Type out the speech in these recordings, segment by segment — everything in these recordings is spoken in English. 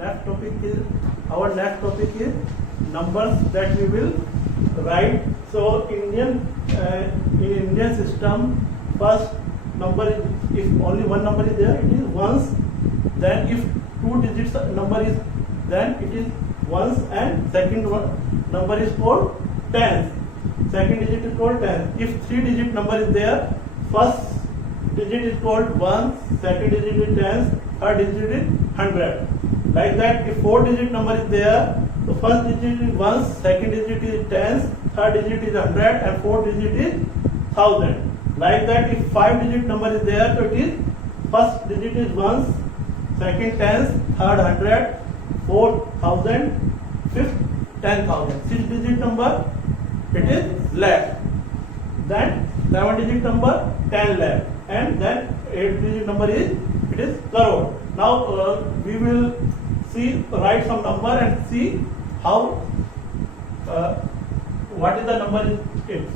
next topic is numbers that we will write. So in Indian system, first number is, if only one number is there, it is ones. Then if two digits number is, then it is ones, and second number is called tens. Second digit is called tens. If three digit number is there, first digit is called ones, second digit is tens, third digit is hundred. Like that, if four digit number is there, the first digit is ones, second digit is tens, third digit is hundred, and fourth digit is thousand. Like that, if five digit number is there, so it is first digit is ones, second tens, third hundred, fourth thousand, fifth 10,000. Six digit number, it is lakh. Then seven digit number, 10 lakh, and then eight digit number is, it is crore. Now we will write some number and see how what is the number is it.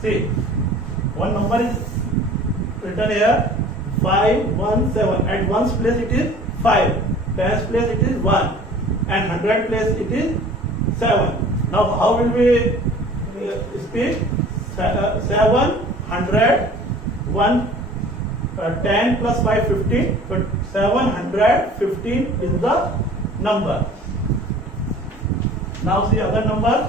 See, one number is written here 517. At ones place it is 5, tens place it is 1, and hundred place it is 7. Now how will we speak? 700, 10 plus 5, 15. But 715 is the number. Now see other number.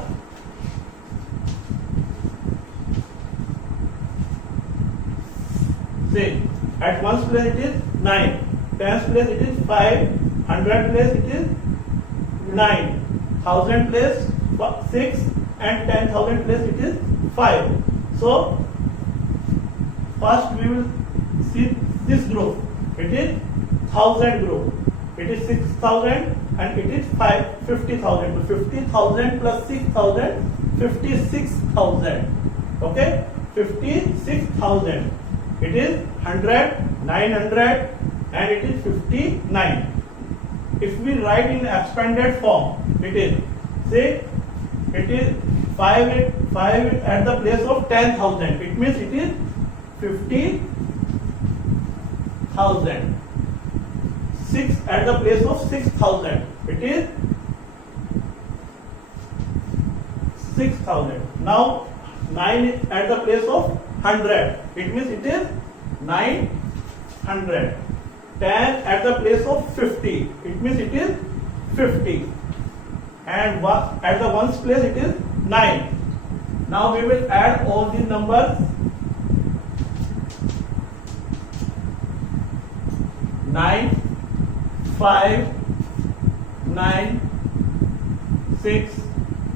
See, at ones place it is 9, tens place it is 5, hundred place it is 9, thousand place 6, and 10,000 place it is 5. So first we will see this group. It is thousand group. It is 6,000 and it is 50,000. So 50,000 plus 6,000, 56,000. Okay, 56,000. It is 100, 900, and it is 59. If we write in expanded form, it is, say, it is 5 at the place of 10,000. It means it is 50,000. 6 at the place of 6,000. It is 6,000. Now 9 at the place of 100. It means it is 900. 10 at the place of 50. It means it is 50. And at the ones place it is 9. Now we will add all these numbers. 9, 5, 9, 6,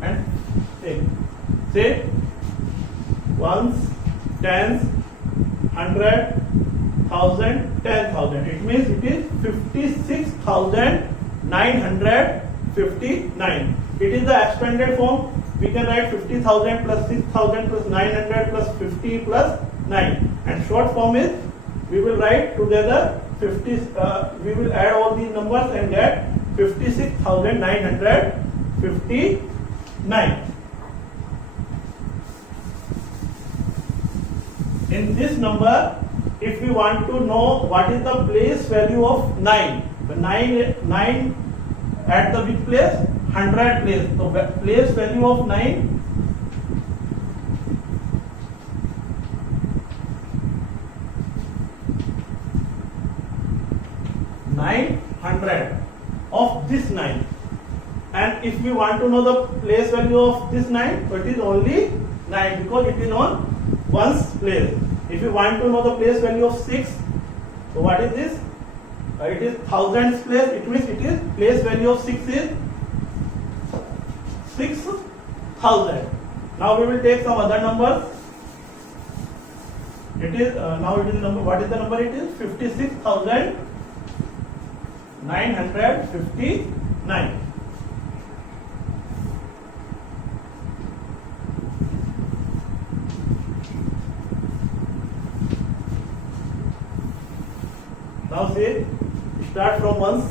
and 6. Say ones, tens, 100, 1,000, 10,000. It means it is 56,959. It is the expanded form. We can write 50,000 plus 6,000 plus 900 plus 50 plus 9. And short form is, we will write together 50. We will add all these numbers and get 56,959. In this number, if we want to know what is the place value of 9, the 9 at the which place? 100 place. So place value of 9, of this 9. And if we want to know the place value of this 9, so it is only 9 because it is on ones place. If you want to know the place value of 6, so what is this? It is thousands place. It means it is place value of 6 is 6,000. Now we will take some other numbers. It is now it is number. What is the number? It is 56,959. Now say, start from ones.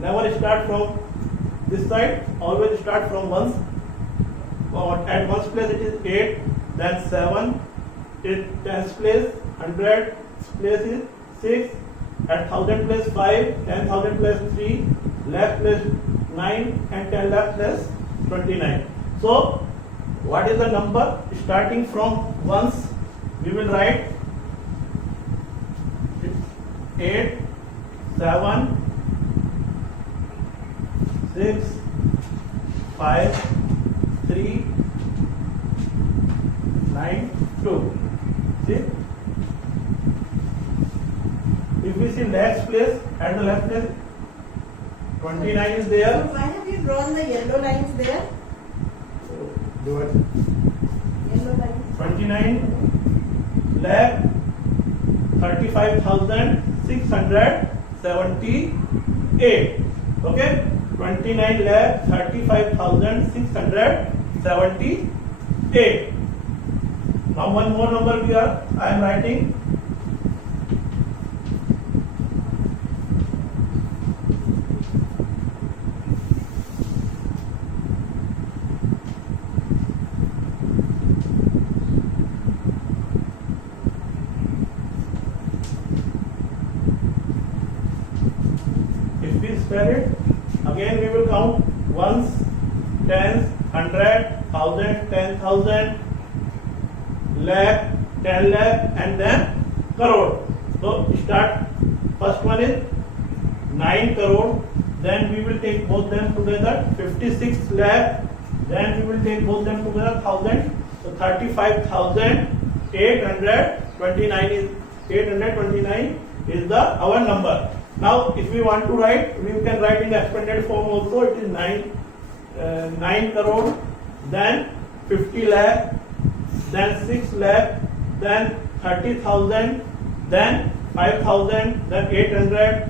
Never start from this side. Always start from ones. At ones place it is 8, then 7, 10's place, 100, place is 6, at 1000 place 5, 10,000 place 3, lakh place 9, and 10 lakh place 29. So what is the number? Starting from ones, we will write 8, 7, 6, 5, 3, 9, 2. See? If we see lakhs place, at the left place 29 is there. So why have you drawn the yellow lines there? Divide. Yellow lines. 29 lakh 35,678. Okay? 29 lakh 35,678. Now one more number I am writing. If we spell it, again we will count ones, tens, 100, 1000, 10,000, lakh, 10 lakh, and then crore. So start. First one is 9 crore. Then we will take both them together. 56 lakh. Then we will take both them together. 1000. So 35,829 is our number. Now, if we want to write, we can write in the expanded form also. It is 9 crore, then 50 lakh, then 6 lakh, then 30,000, then 5,000, then 800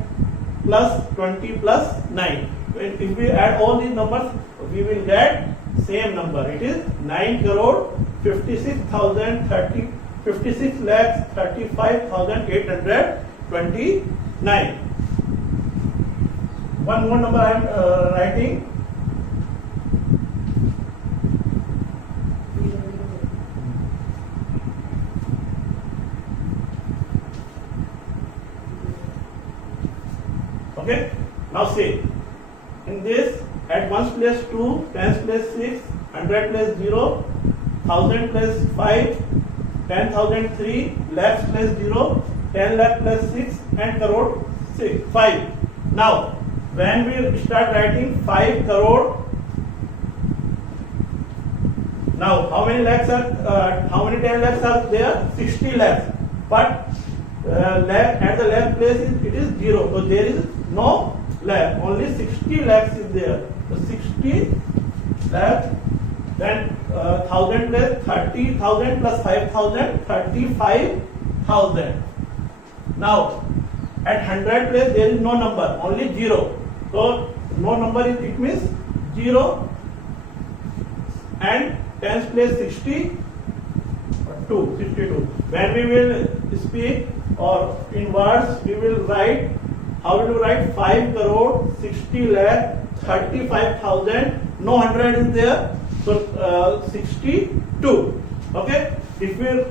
plus 20 plus 9. If we add all these numbers, we will get same number. It is 9 crore 56 lakhs 35,829. One more number I am writing. Okay. Now see, in this, at ones place 2, tens place 6, 100 place 0, 1000 place 5, 10,000 3, lakhs place 0, 10 lakh plus 6, and crore 5. Now, when we start writing 5 crore, now how many 10 lakhs are there? 60 lakhs. But at the lakh place it is 0. So there is no lakh. Only 60 lakhs is there. So 60 lakhs. Then 1000 plus 30,000 plus 5,000, 35,000. Now at 100 place there is no number, only 0. So no number is, it means 0. And tens place 62. When we will speak or in words, we will write, how will you write? 5 crore 60 lakh 35,000. No 100 is there. So 62. Okay. If we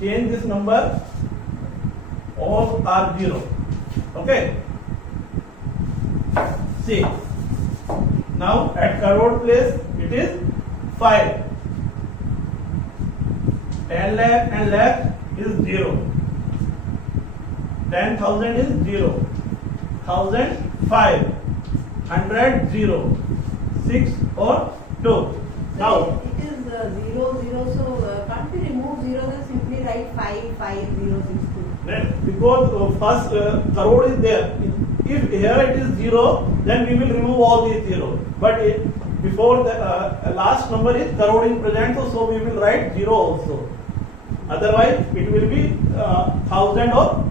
change this number, all are 0. Okay. See. Now at crore place it is 5. 10 lakh and lakh is 0. 10,000 is 0. 1,000 5. 100 0. 6 or 2. Now it is 0 0. So can't we remove 0 and simply write 5 5 0 6 2? Because first crore is there. If here it is 0, then we will remove all these 0. But before the last number is crore in present, so we will write 0 also. Otherwise, it will be 1,000 or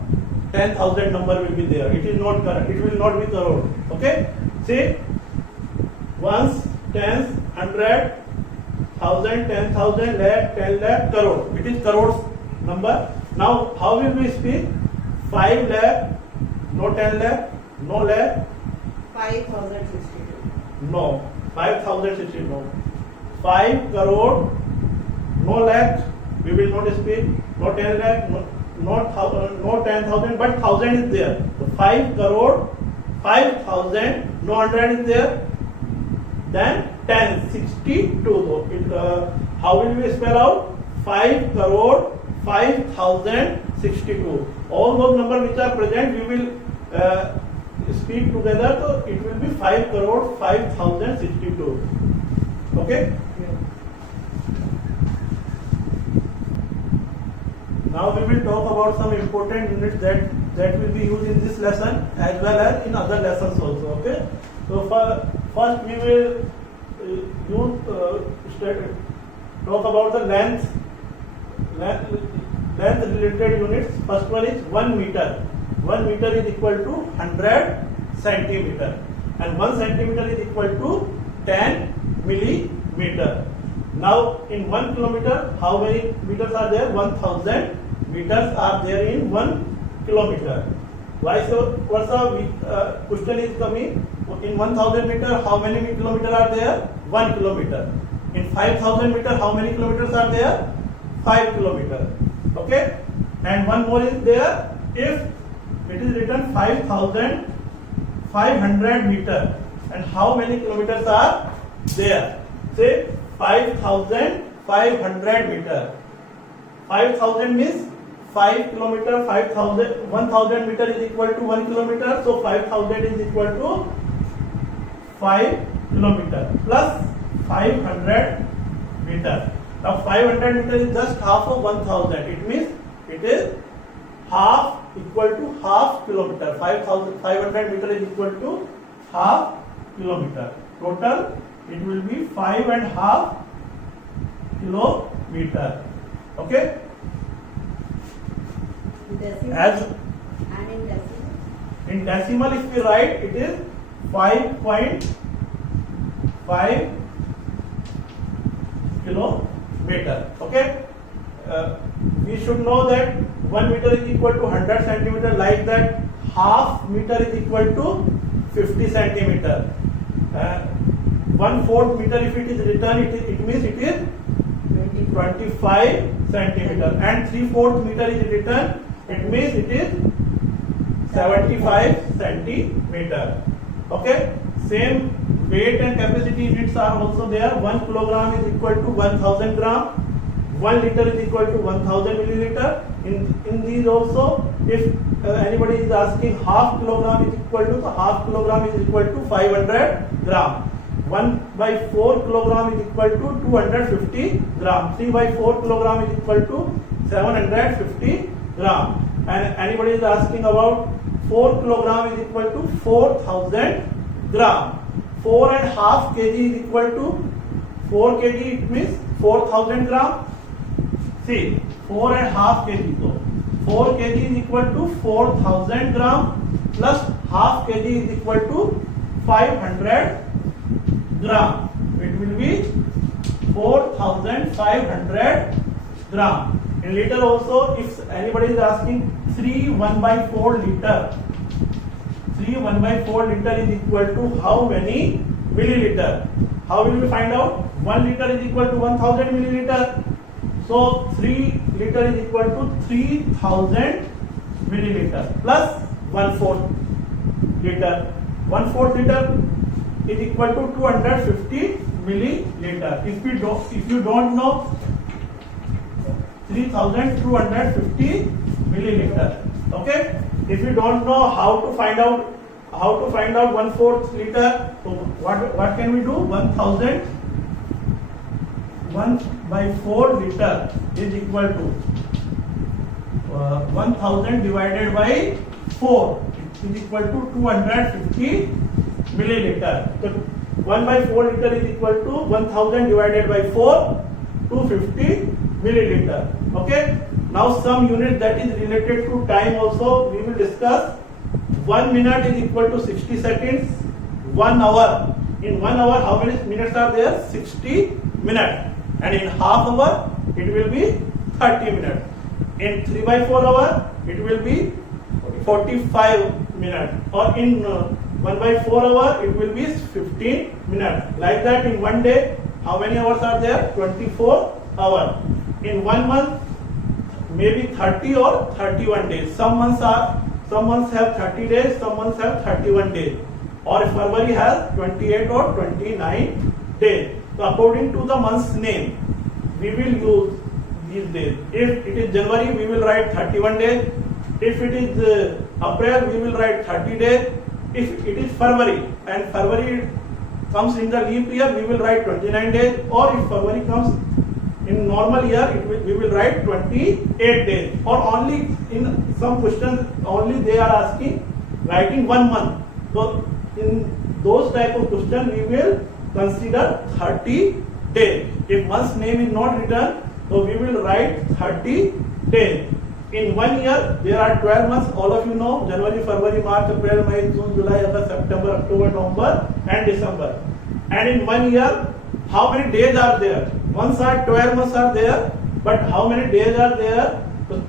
10,000 number will be there. It is not correct. It will not be crore. Okay. See, ones, tens, 100, 1,000, 10,000, lakh, 10 lakh, crore. It is crore number. Now, how will we speak? 5 lakh, no 10 lakh, no lakh. 5,062. No, 5,060 no. 5 crore, no lakh, We will not speak not 10 lakh, not 10,000, but 1,000 is there. So 5 crore, 5,000, no 100 is there. Then 1062. So how will we spell out? 5 crore 5062. All those numbers which are present, we will speak together. So it will be 5 crore 5062. Okay. Now we will talk about some important units that will be used in this lesson as well as in other lessons also. Okay. So first we will talk about the length related units. First one is 1 meter. 1 meter is equal to 100 centimeter, and 1 centimeter is equal to 10 millimeter. Now in 1 kilometer, how many meters are there? 1000 meters are there in 1 kilometer. Vice versa, question is coming. In 1000 meter, how many kilometers are there? 1 kilometer. In 5000 meter, how many kilometers are there? 5 kilometers. Okay. And one more is there. If it is written 5500 meter, and how many kilometers are there? Say 5500 meter. 5000 means 5 kilometer, 1000 meter is equal to 1 kilometer. So 5000 is equal to 5 kilometer plus 500 meter. Now 500 meter is just half of 1000. It means it is half equal to half kilometer. 500 meter is equal to half kilometer. Total it will be 5.5 kilometer. Okay. Decimal. As And in decimal. in decimal, if we write, it is 5.5 kilometer. Okay. We should know that 1 meter is equal to 100 centimeter. Like that, half meter is equal to 50 centimeter. 1/4 meter, if it is written, it means it is 25 centimeter. And 3/4 meter is written, it means it is 75 centimeter. Okay. Same weight and capacity units are also there. 1 kilogram is equal to 1000 gram. 1 liter is equal to 1000 milliliter. In these also, if anybody is asking half kilogram is equal to, so half kilogram is equal to 500 gram. 1/4 kilogram is equal to 250 gram. 3/4 kilogram is equal to 750 gram. And anybody is asking about 4 kilogram is equal to 4000 gram. 4.5 kg is equal to 4 kg, it means 4000 gram. See, 4.5 kg. So 4 kg is equal to 4000 gram plus half kg is equal to 500 gram. It will be 4500 gram. In liter also, if anybody is asking 3 1/4 liter, 3 1/4 liter is equal to how many milliliter? How will we find out? 1 liter is equal to 1000 milliliter. So 3 liter is equal to 3000 milliliter plus 1/4 liter. 1/4 liter is equal to 250 milliliter. If you don't know 3250 milliliter. Okay. If you don't know how to find out 1/4 liter, so what can we do? 1000 1/4 liter is equal to 1000 divided by 4 is equal to 250 milliliter. So 1/4 liter is equal to 1000 divided by 4, 250 milliliter. Okay. Now some unit that is related to time also we will discuss. 1 minute is equal to 60 seconds. 1 hour. In 1 hour, how many minutes are there? 60 minutes. And in half hour, it will be 30 minutes. In 3/4 hour, it will be 45 minutes. Or in 1/4 hour, it will be 15 minutes. Like that, in one day, how many hours are there? 24 hours. in 1 month maybe 30 or 31 days. Some months have 30 days, some months have 31 days, or February has 28 or 29 days. So according to the month's name, we will use these days. If it is January, we will write 31 days. If it is April, we will write 30 days. If it is February and February comes in the leap year, we will write 29 days. Or if February comes in normal year, we will write 28 days. Or only in some questions, only they are asking writing 1 month. So in those type of question, we will consider 30 days. If month's name is not written, so we will write 30 days. In 1 year, there are 12 months. All of you know: January, February, March, April, May, June, July, August, September, October, November, and December. And in 1 year, how many days are there? Months are 12 months are there, but how many days are there? So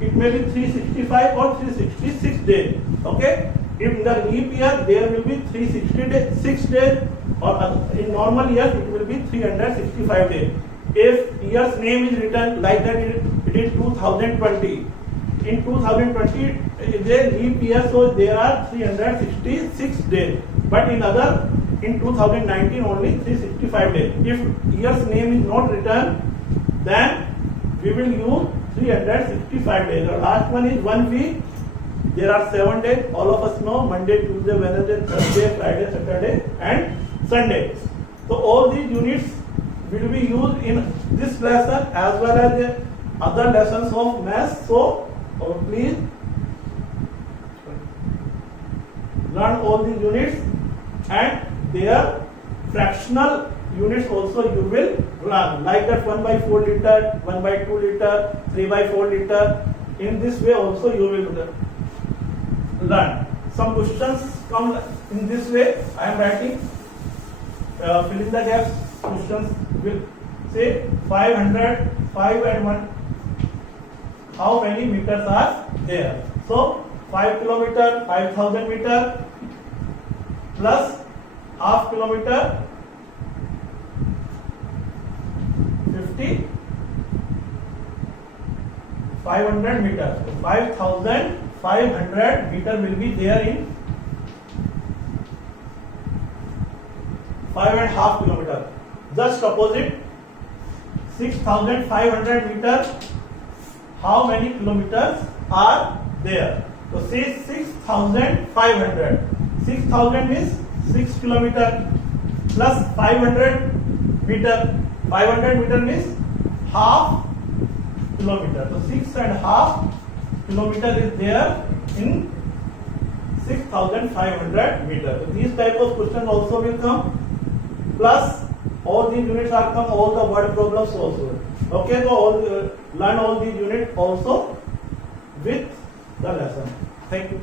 it may be 365 or 366 days. Okay. In the leap year, there will be 366 days, or in normal years, it will be 365 days. If year's name is written like that, it is 2020. In 2020, it is a leap year, so there are 366 days. But in 2019, only 365 days. If year's name is not written, then we will use 365 days. The last one is 1 week. There are 7 days. All of us know: Monday, Tuesday, Wednesday, Thursday, Friday, Saturday, and Sunday. So all these units will be used in this lesson as well as the other lessons of maths. So please learn all these units, and their fractional units also you will learn, like that 1/4 liter, 1/2 liter, 3/4 liter. In this way also you will learn. Some questions come in this way. I am writing, fill in the gaps. Questions will say 500, 5 and 1. How many meters are there? So 5 kilometer, 5,000 meter plus half kilometer, 50, 500 meters. 5,500 meter will be there in 5.5 kilometer. Just opposite, 6,500 meter. How many kilometers are there? So say 6,500. 6,000 means 6 kilometer plus 500 meter. 500 meter means half kilometer. So 6.5 kilometer is there in 6,500 meter. So these type of questions also will come. Plus all these units are come, all the word problems also. Okay, so learn all these units also with the lesson. Thank you.